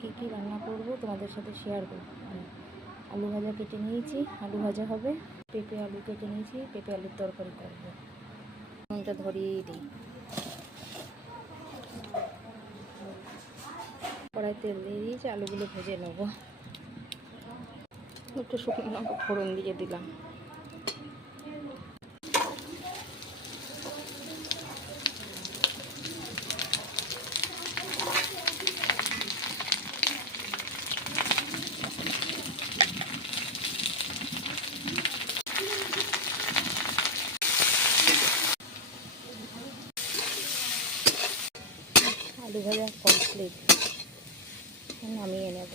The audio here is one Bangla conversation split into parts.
কী কী রান্না করব তোমাদের সাথে শেয়ার করব। আলু ভাজা কেটে নিয়েছি, আলু ভাজা হবে। পেঁপে আলু কেটে নিয়েছি, পেঁপে আলুর তরকারি করব। ফোনটা ধরিয়ে দিই। কড়াই তেল দিয়ে দিয়েছি, আলুগুলো ভেজে নেব। একটু শুকনো লঙ্কা ফোড়ন দিয়ে দিলাম। আলু ভাজা কমপ্লিট, নামিয়ে নেব।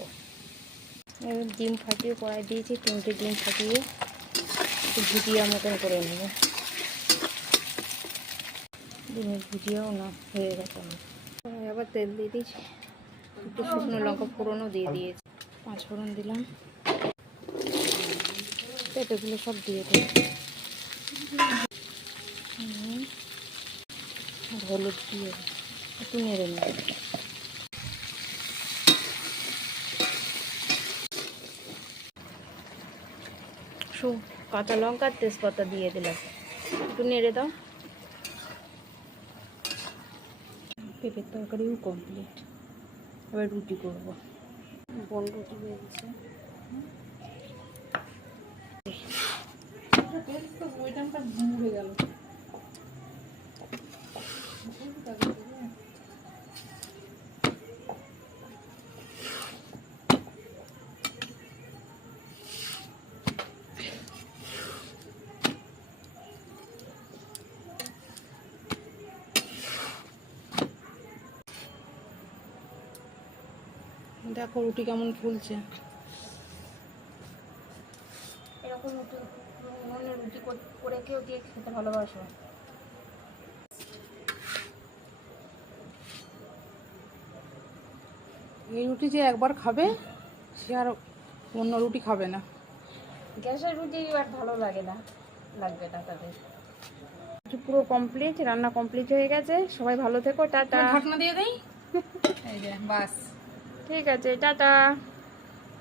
এবার ডিম ফাটিয়ে কড়াই দিয়েছি, 3টে ডিম ফাটিয়ে একটু ভুজিয়া মতন করে নেব। ডিমের ভুজিয়াও না হয়ে গেছে আমার। আবার তেল দিয়ে দিয়েছি, একটু শুকনো লঙ্কা ফোড়নও দিয়ে দিয়েছি, 5 ফোড়ন দিলাম। পেঁপেগুলো সব দিয়ে দিই, হলুদ দিয়ে একটু নেড়ে নেব। কাঁচা লঙ্কা আর তেজপাতা দিয়ে দিলাম, একটু নেড়ে দাও। পেঁপের তরকারিও কমপ্লিট। এবার রুটি করব। বন রুটি হয়ে গেছে। দেখো রুটি কেমন ফুলছে। এরকম রুটি করে কেউ দিয়ে খেতে ভালোবাসো। এই রুটি যে একবার খাবে সে আর অন্য রুটি খাবে না। গ্যাসের রুটি আর ভালো লাগবে না তাদের। পুরো কমপ্লিট, রান্না কমপ্লিট হয়ে গেছে। সবাই ভালো থেকো, টাটা। ঢাকনা দিয়ে দেই। এই যে বাস, ঠিক আছে, টাটা।